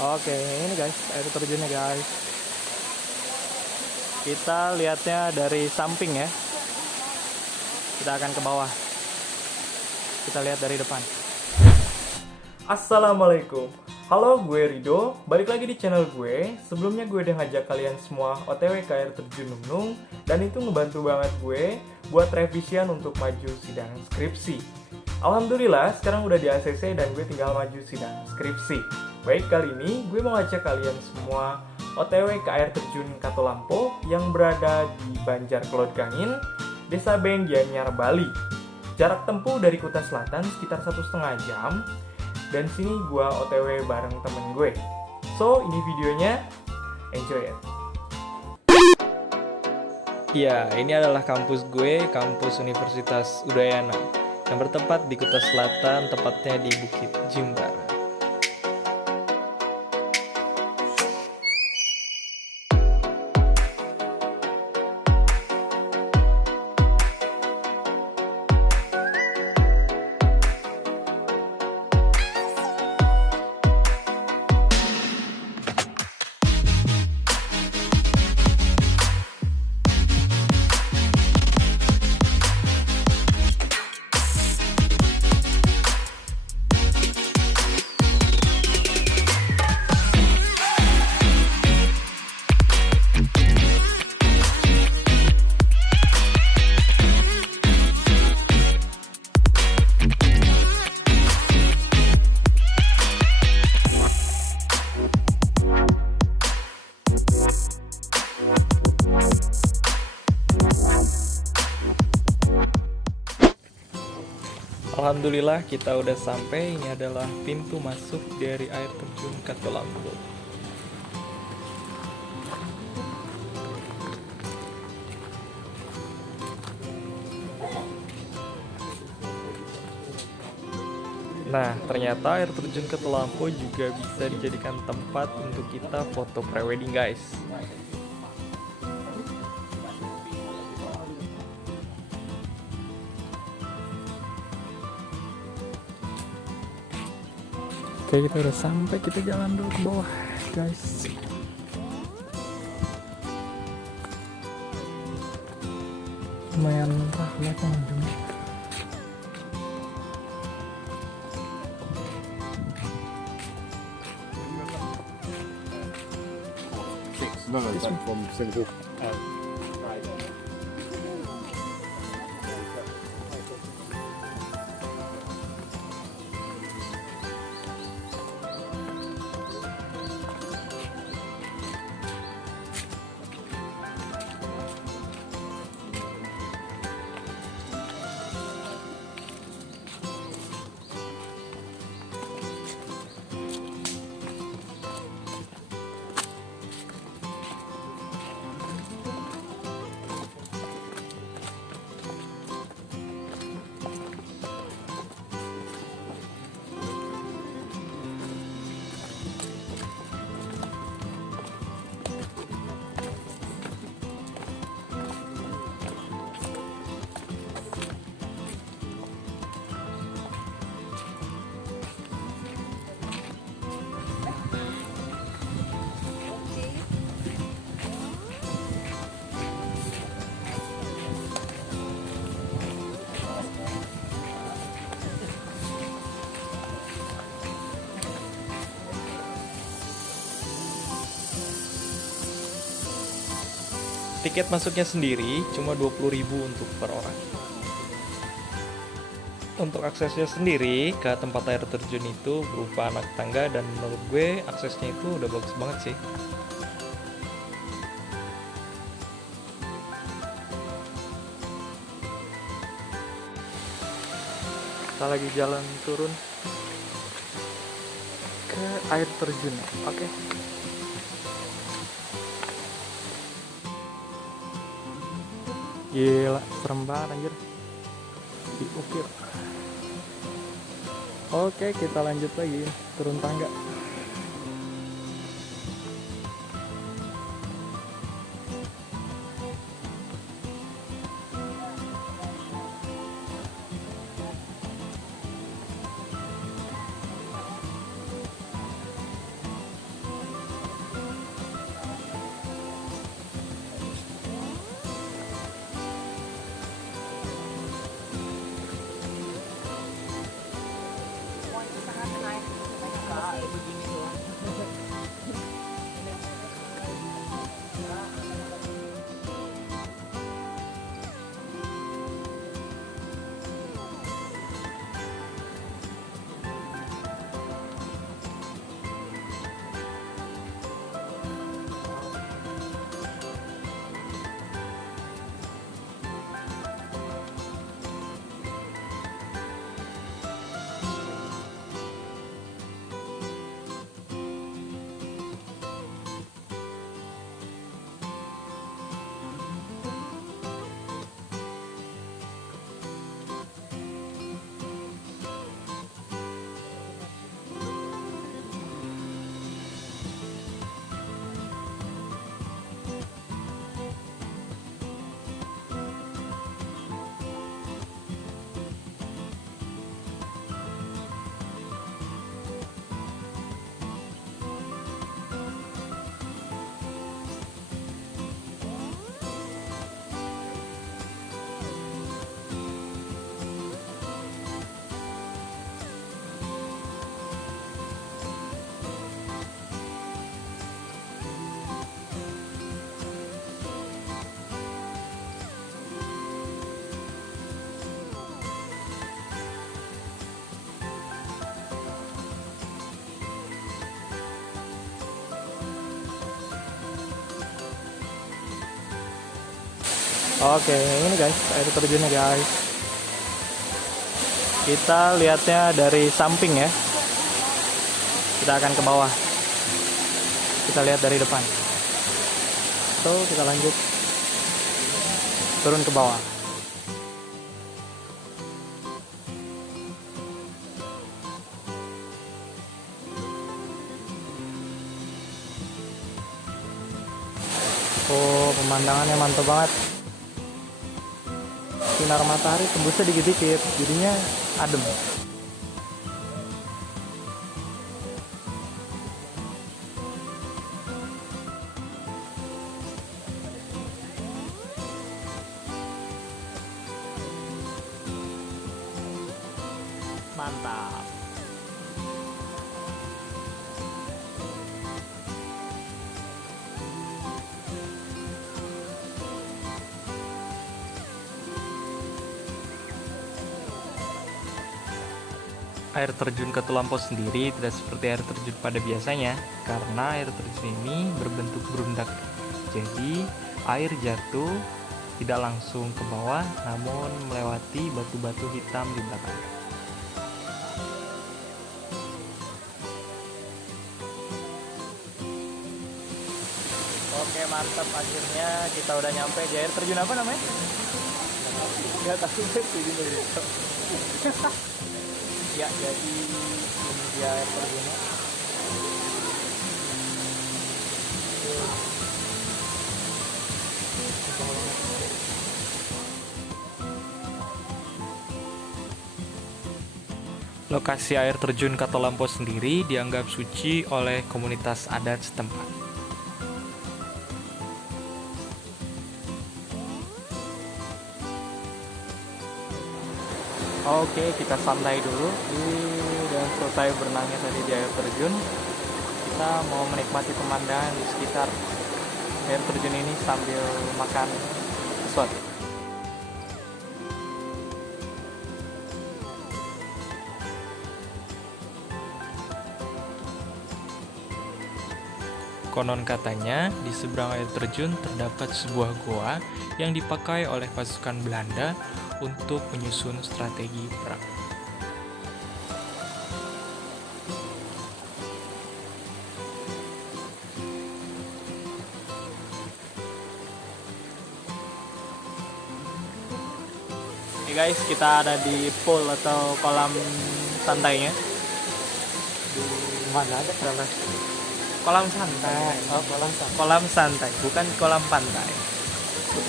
Oke, ini guys, air terjunnya guys. Kita lihatnya dari samping ya. Kita akan ke bawah. Kita lihat dari depan. Assalamualaikum. Halo, gue Rido. Balik lagi di channel gue. Sebelumnya gue udah ngajak kalian semua OTW ke air terjun Nunung, dan itu ngebantu banget gue buat revisian untuk maju sidang skripsi. Alhamdulillah sekarang udah di ACC dan gue tinggal maju sidang skripsi. Baik, kali ini gue mau ngajak kalian semua OTW ke air terjun Katulampo yang berada di Banjar Kelod Gangin, Desa Beng, Gianyar, Bali. Jarak tempuh dari Kuta Selatan sekitar 1,5 jam. Dan sini gue OTW bareng temen gue. So, ini videonya. Enjoy it. Ya, ini adalah kampus gue, kampus Universitas Udayana, yang bertempat di Kuta Selatan, tepatnya di Bukit Jimbar. Alhamdulillah kita udah sampai. Ini adalah pintu masuk dari air terjun Katulampo. Nah, ternyata air terjun Katulampo juga bisa dijadikan tempat untuk kita foto prewedding guys. Oke, kita udah sampai, kita jalan dulu ke bawah, guys. Lumayan rahmat pengunjungnya. No, back from Singapore. Tiket masuknya sendiri cuma 20.000 untuk per orang. Untuk aksesnya sendiri ke tempat air terjun itu berupa anak tangga, dan menurut gue aksesnya itu udah bagus banget sih. Kita lagi jalan turun ke air terjun. Oke. Gila, serem banget anjir. Diukir. Oke, kita lanjut lagi turun tangga. Oke, ini guys, air terjunnya guys. Kita lihatnya dari samping ya. Kita akan ke bawah. Kita lihat dari depan. So, kita lanjut turun ke bawah. Oh, pemandangannya mantap banget. Sinar matahari tembusnya dikit-dikit, jadinya adem. Mantap. Air terjun Katulampo sendiri tidak seperti air terjun pada biasanya, karena air terjun ini berbentuk berundak. Jadi, air jatuh tidak langsung ke bawah, namun melewati batu-batu hitam di belakang. Oke, mantap, akhirnya kita udah nyampe di air terjun apa namanya? Nggak tahu deh, ya, jadi ini dia air terjunnya. Lokasi air terjun Katulampo sendiri dianggap suci oleh komunitas adat setempat. Oke, kita santai dulu. Udah selesai berenangnya tadi di air terjun. Kita mau menikmati pemandangan di sekitar air terjun ini sambil makan sesuatu. Konon katanya, di seberang air terjun terdapat sebuah goa yang dipakai oleh pasukan Belanda untuk menyusun strategi perang. Oke guys, kita ada di pool atau kolam santainya. Di mana ada kolam? Kolam santai. Oh, kolam santai. Kolam santai, bukan kolam pantai.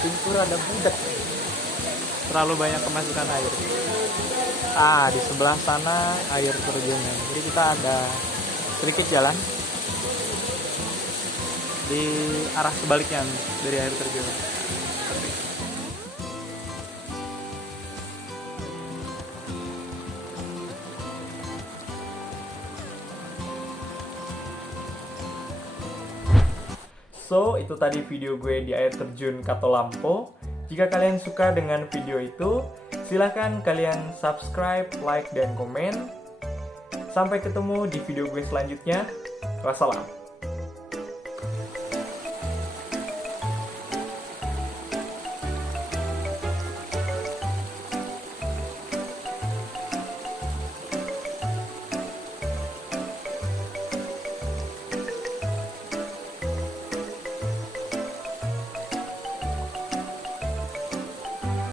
Pintur ada budak. Terlalu banyak kemasukan air. Di sebelah sana air terjunnya. Jadi kita ada sedikit jalan di arah sebaliknya dari air terjun. So, itu tadi video gue di air terjun Katulampo. Jika kalian suka dengan video itu, silahkan kalian subscribe, like, dan komen. Sampai ketemu di video gue selanjutnya. Wassalam.